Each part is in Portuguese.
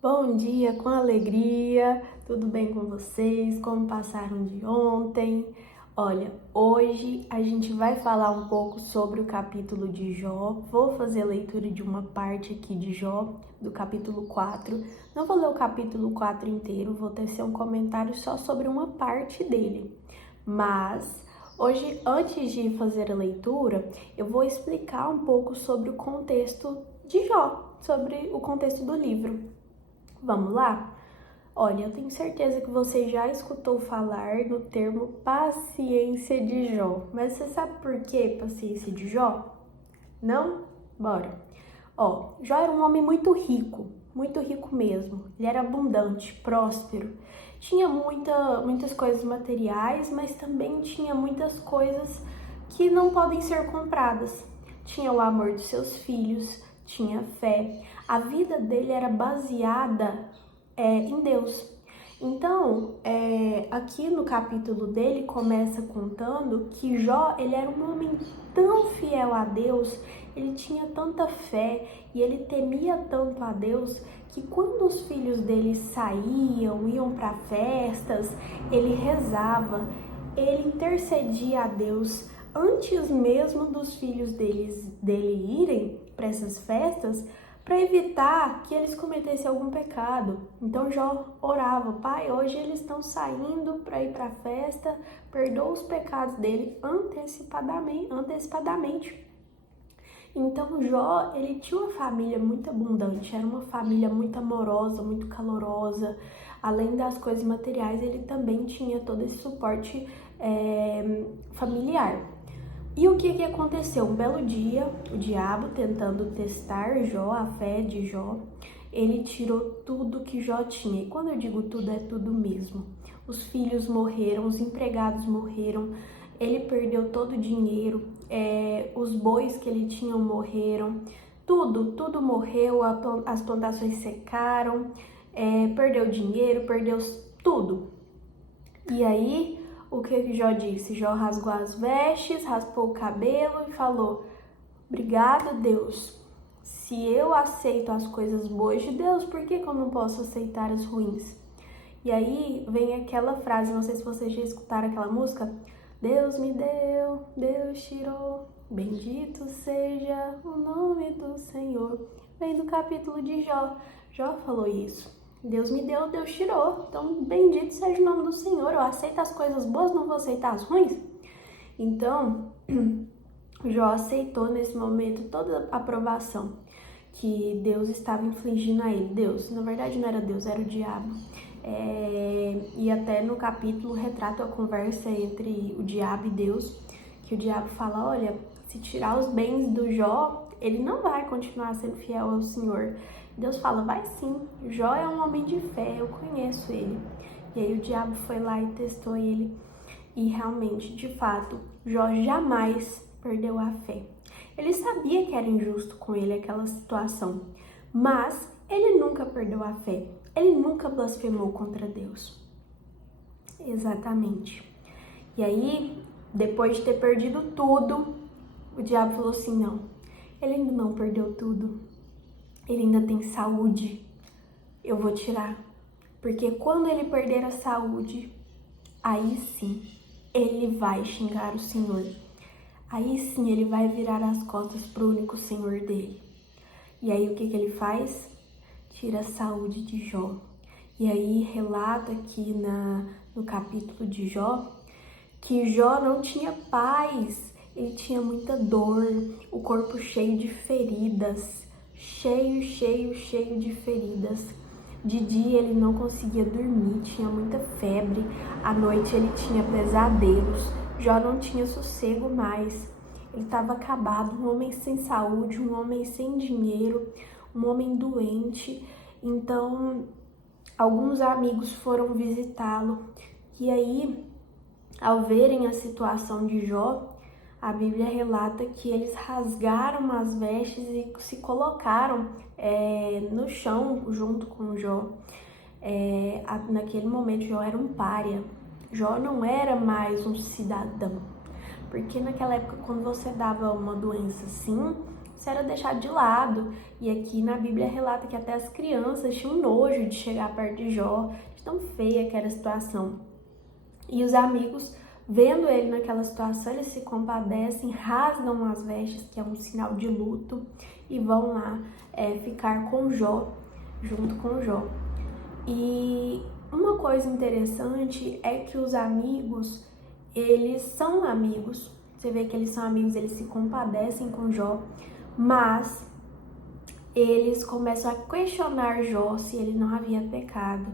Bom dia, com alegria, tudo bem com vocês? Como passaram de ontem? Olha, hoje a gente vai falar um pouco sobre o capítulo de Jó. Vou fazer a leitura de uma parte aqui de Jó, do capítulo 4. Não vou ler o capítulo 4 inteiro, vou tecer um comentário só sobre uma parte dele. Mas hoje, antes de fazer a leitura, eu vou explicar um pouco sobre o contexto de Jó, sobre o contexto do livro. Vamos lá? Olha, eu tenho certeza que você já escutou falar no termo paciência de Jó. Mas você sabe por que paciência de Jó? Não? Bora. Ó, Jó era um homem muito rico mesmo. Ele era abundante, próspero. Tinha muitas coisas materiais, mas também tinha muitas coisas que não podem ser compradas. Tinha o amor dos seus filhos, tinha fé. A vida dele era baseada em Deus. Então, aqui no capítulo dele começa contando que Jó, ele era um homem tão fiel a Deus, ele tinha tanta fé e ele temia tanto a Deus que quando os filhos dele saíam, iam para festas, ele rezava, ele intercedia a Deus antes mesmo dos filhos dele irem para essas festas, para evitar que eles cometessem algum pecado. Então Jó orava: Pai, hoje eles estão saindo para ir para a festa, perdoa os pecados dele antecipadamente. Então Jó, ele tinha uma família muito abundante, era uma família muito amorosa, muito calorosa. Além das coisas materiais, ele também tinha todo esse suporte familiar. E o que aconteceu? Um belo dia, o diabo, tentando testar Jó, a fé de Jó, ele tirou tudo que Jó tinha. E quando eu digo tudo, é tudo mesmo. Os filhos morreram, os empregados morreram, ele perdeu todo o dinheiro, os bois que ele tinha morreram, tudo morreu, as plantações secaram, perdeu dinheiro, perdeu tudo. E aí, o que Jó disse? Jó rasgou as vestes, raspou o cabelo e falou: Obrigado, Deus. Se eu aceito as coisas boas de Deus, por que eu não posso aceitar as ruins? E aí vem aquela frase, não sei se vocês já escutaram aquela música: Deus me deu, Deus tirou, bendito seja o nome do Senhor. Vem do capítulo de Jó. Jó falou isso. Deus me deu, Deus tirou. Então, bendito seja o nome do Senhor. Eu aceito as coisas boas, não vou aceitar as ruins? Então, Jó aceitou nesse momento toda a aprovação que Deus estava infligindo a ele. Deus, na verdade não era Deus, era o diabo. E até no capítulo retrata a conversa entre o diabo e Deus, que o diabo fala: olha, se tirar os bens do Jó, ele não vai continuar sendo fiel ao Senhor. Deus fala: vai sim, Jó é um homem de fé, eu conheço ele. E aí o diabo foi lá e testou ele. E realmente, de fato, Jó jamais perdeu a fé. Ele sabia que era injusto com ele aquela situação, mas ele nunca perdeu a fé. Ele nunca blasfemou contra Deus. Exatamente. E aí, depois de ter perdido tudo, o diabo falou assim: não, ele ainda não perdeu tudo. Ele ainda tem saúde, eu vou tirar. Porque quando ele perder a saúde, aí sim, ele vai xingar o Senhor. Aí sim, ele vai virar as costas para o único Senhor dele. E aí o que ele faz? Tira a saúde de Jó. E aí relata aqui no capítulo de Jó, que Jó não tinha paz. Ele tinha muita dor, o corpo cheio de feridas. Cheio de feridas. De dia ele não conseguia dormir, tinha muita febre. À noite ele tinha pesadelos. Jó não tinha sossego mais. Ele estava acabado, um homem sem saúde, um homem sem dinheiro, um homem doente. Então, alguns amigos foram visitá-lo. E aí, ao verem a situação de Jó, a Bíblia relata que eles rasgaram as vestes e se colocaram no chão junto com Jó. Naquele momento, Jó era um pária. Jó não era mais um cidadão. Porque naquela época, quando você dava uma doença assim, você era deixado de lado. E aqui na Bíblia relata que até as crianças tinham nojo de chegar perto de Jó, de tão feia que era a situação. E os amigos, vendo ele naquela situação, eles se compadecem, rasgam as vestes, que é um sinal de luto, e vão lá ficar com Jó, junto com Jó. E uma coisa interessante é que os amigos, eles são amigos, você vê que eles são amigos, eles se compadecem com Jó, mas eles começam a questionar Jó se ele não havia pecado.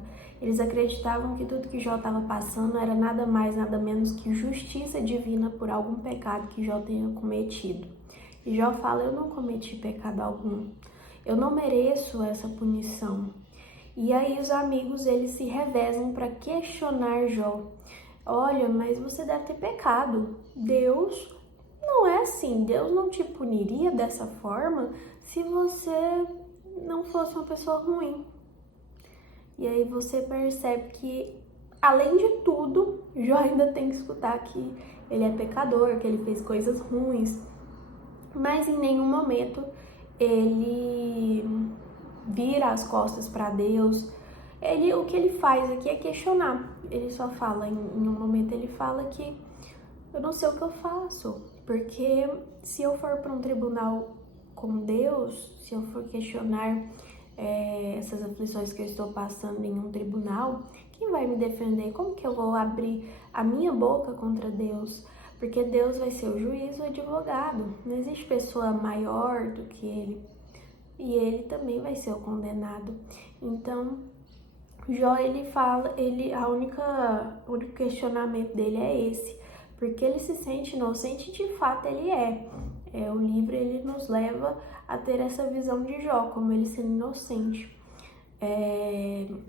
Eles acreditavam que tudo que Jó estava passando era nada mais, nada menos que justiça divina por algum pecado que Jó tenha cometido. E Jó fala, eu não cometi pecado algum, eu não mereço essa punição. E aí os amigos, eles se revezam para questionar Jó. Olha, mas você deve ter pecado. Deus não é assim. Deus não te puniria dessa forma se você não fosse uma pessoa ruim. E aí você percebe que, além de tudo, Jó ainda tem que escutar que ele é pecador, que ele fez coisas ruins. Mas em nenhum momento ele vira as costas para Deus. O que ele faz aqui é questionar. Ele só fala, em um momento ele fala que eu não sei o que eu faço, porque se eu for para um tribunal com Deus, se eu for questionar essas aflições que eu estou passando em um tribunal, quem vai me defender? Como que eu vou abrir a minha boca contra Deus? Porque Deus vai ser o juiz, o advogado. Não existe pessoa maior do que ele. E ele também vai ser o condenado. Então, Jó, ele fala, o único questionamento dele é esse, porque ele se sente inocente, de fato ele é. O livro, ele nos leva a ter essa visão de Jó, como ele sendo inocente.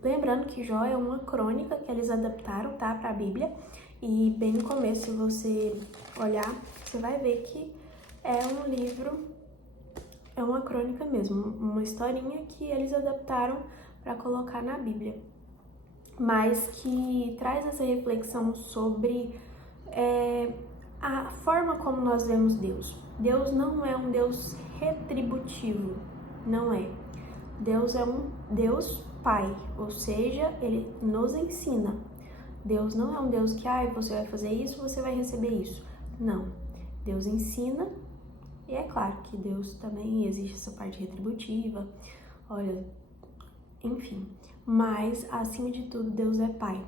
Lembrando que Jó é uma crônica que eles adaptaram, tá, para a Bíblia, e bem no começo, se você olhar, você vai ver que é um livro, é uma crônica mesmo, uma historinha que eles adaptaram para colocar na Bíblia, mas que traz essa reflexão sobre a forma como nós vemos Deus. Deus não é um Deus retributivo, não é. Deus é um Deus Pai, ou seja, Ele nos ensina. Deus não é um Deus que, você vai fazer isso, você vai receber isso. Não, Deus ensina, e é claro que Deus também existe essa parte retributiva, enfim. Mas, acima de tudo, Deus é Pai.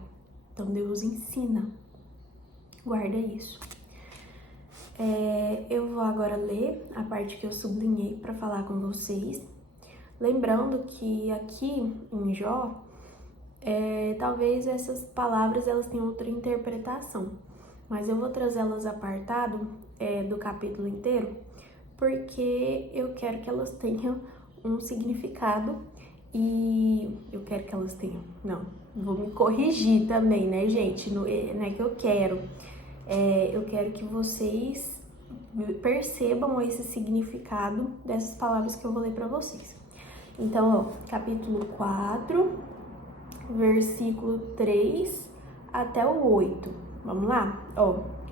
Então, Deus ensina. Guarda isso. Eu vou agora ler a parte que eu sublinhei para falar com vocês. Lembrando que aqui em Jó, talvez essas palavras elas tenham outra interpretação. Mas eu vou trazê-las apartado do capítulo inteiro, porque eu quero que elas tenham um significado. E eu quero que elas tenham, não, vou me corrigir também, né, gente, não é que eu quero que vocês percebam esse significado dessas palavras que eu vou ler para vocês. Então, capítulo 4, versículo 3 até o 8, vamos lá?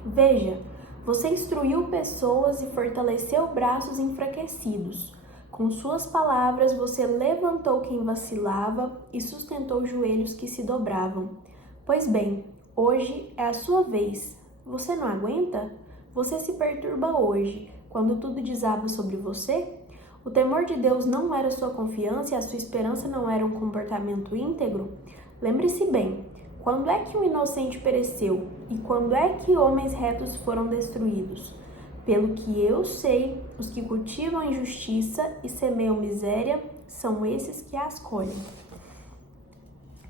Veja, você instruiu pessoas e fortaleceu braços enfraquecidos. Com suas palavras, você levantou quem vacilava e sustentou joelhos que se dobravam. Pois bem, hoje é a sua vez. Você não aguenta? Você se perturba hoje, quando tudo desaba sobre você? O temor de Deus não era sua confiança e a sua esperança não era um comportamento íntegro? Lembre-se bem, quando é que um inocente pereceu e quando é que homens retos foram destruídos? Pelo que eu sei, os que cultivam a injustiça e semeiam miséria são esses que as colhem.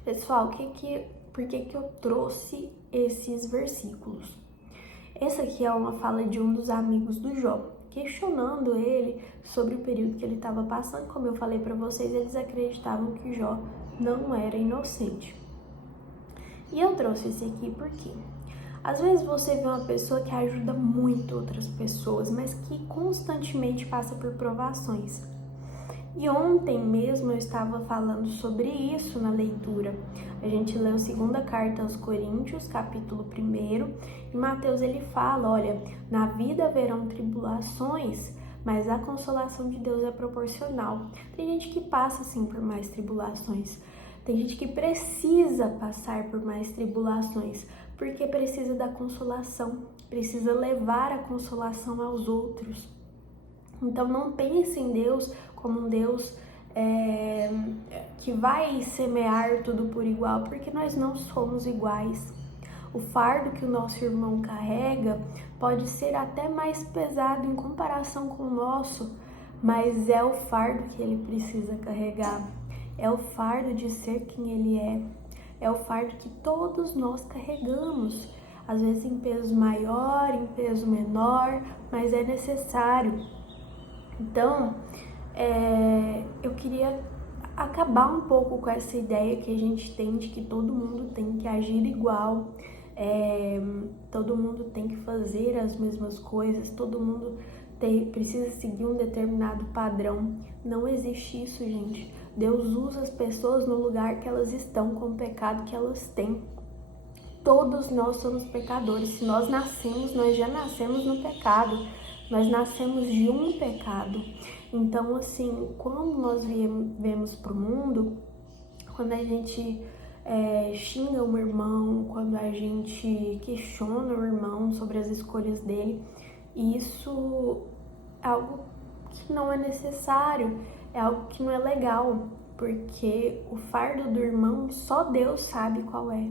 Pessoal, por que eu trouxe esses versículos? Essa aqui é uma fala de um dos amigos do Jó, questionando ele sobre o período que ele estava passando. Como eu falei para vocês, eles acreditavam que Jó não era inocente. E eu trouxe esse aqui porque às vezes você vê uma pessoa que ajuda muito outras pessoas, mas que constantemente passa por provações. E ontem mesmo eu estava falando sobre isso na leitura. A gente leu a segunda carta aos Coríntios, capítulo 1, e Mateus ele fala, olha, na vida haverão tribulações, mas a consolação de Deus é proporcional. Tem gente que passa, sim, por mais tribulações. Tem gente que precisa passar por mais tribulações, porque precisa da consolação, precisa levar a consolação aos outros. Então não pense em Deus como um Deus que vai semear tudo por igual, porque nós não somos iguais. O fardo que o nosso irmão carrega pode ser até mais pesado em comparação com o nosso, mas é o fardo que ele precisa carregar. É o fardo de ser quem ele é. É o fardo que todos nós carregamos. Às vezes em peso maior, em peso menor, mas é necessário. Então, eu queria acabar um pouco com essa ideia que a gente tem de que todo mundo tem que agir igual, todo mundo tem que fazer as mesmas coisas, todo mundo precisa seguir um determinado padrão. Não existe isso, gente. Deus usa as pessoas no lugar que elas estão, com o pecado que elas têm. Todos nós somos pecadores. Se nós nascemos, nós já nascemos no pecado. Nós nascemos de um pecado. Então, assim, quando nós viemos para o mundo, quando a gente xinga um irmão, quando a gente questiona o irmão sobre as escolhas dele, isso é algo que não é necessário, é algo que não é legal, porque o fardo do irmão só Deus sabe qual é.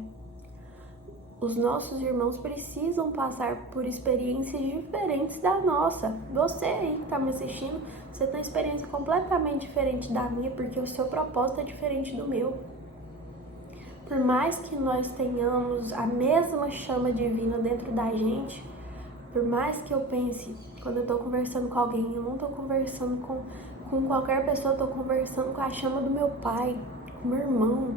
Os nossos irmãos precisam passar por experiências diferentes da nossa. Você aí que tá me assistindo, você tem uma experiência completamente diferente da minha, porque o seu propósito é diferente do meu. Por mais que nós tenhamos a mesma chama divina dentro da gente, por mais que eu pense, quando eu tô conversando com alguém, eu não tô conversando com qualquer pessoa, eu tô conversando com a chama do meu pai, com meu irmão.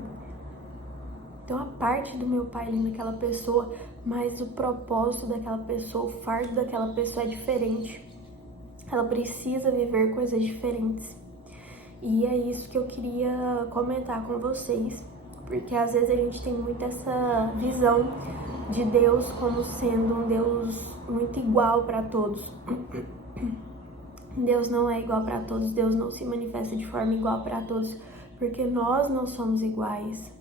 Tem uma parte do meu pai ali naquela pessoa, mas o propósito daquela pessoa, o fardo daquela pessoa é diferente. Ela precisa viver coisas diferentes. E é isso que eu queria comentar com vocês, porque às vezes a gente tem muito essa visão de Deus como sendo um Deus muito igual para todos. Deus não é igual para todos, Deus não se manifesta de forma igual para todos, porque nós não somos iguais.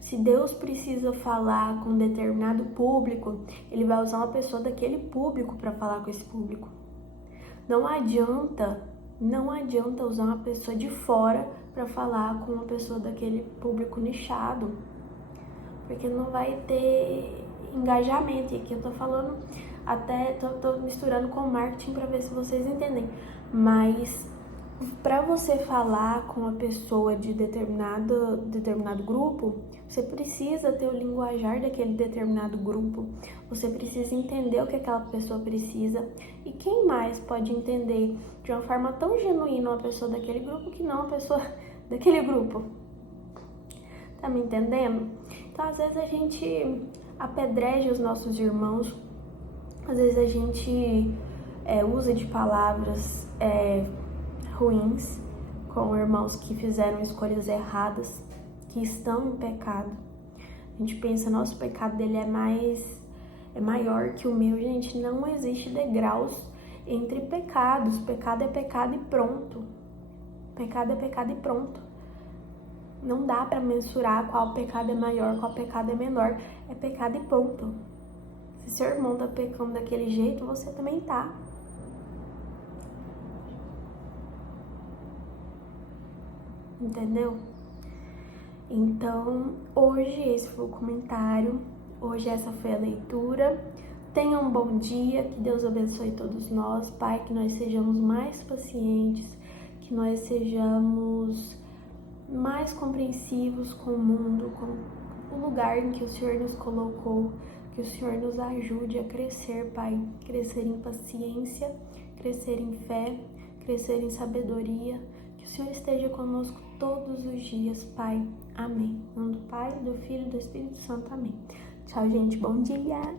Se Deus precisa falar com um determinado público, ele vai usar uma pessoa daquele público para falar com esse público. Não adianta usar uma pessoa de fora para falar com uma pessoa daquele público nichado, porque não vai ter engajamento. E aqui eu tô falando, tô misturando com marketing para ver se vocês entendem, mas para você falar com uma pessoa de determinado grupo, você precisa ter o linguajar daquele determinado grupo, você precisa entender o que aquela pessoa precisa. E quem mais pode entender de uma forma tão genuína uma pessoa daquele grupo que não uma pessoa daquele grupo? Tá me entendendo? Então, às vezes a gente apedreja os nossos irmãos, às vezes a gente usa de palavras ruins com irmãos que fizeram escolhas erradas, que estão em pecado. A gente pensa, nosso pecado dele é maior que o meu. Gente, não existe degraus entre pecados. Pecado é pecado e pronto. Pecado é pecado e pronto. Não dá para mensurar qual pecado é maior, qual pecado é menor. É pecado e ponto. Se seu irmão tá pecando daquele jeito, você também tá. Entendeu? Então, hoje esse foi o comentário, hoje essa foi a leitura. Tenha um bom dia, que Deus abençoe todos nós, Pai, que nós sejamos mais pacientes, que nós sejamos mais compreensivos com o mundo, com o lugar em que o Senhor nos colocou, que o Senhor nos ajude a crescer, Pai, crescer em paciência, crescer em fé, crescer em sabedoria, que o Senhor esteja conosco todos os dias, Pai. Amém. Em nome do Pai, do Filho e do Espírito Santo. Amém. Tchau, gente. Bom dia.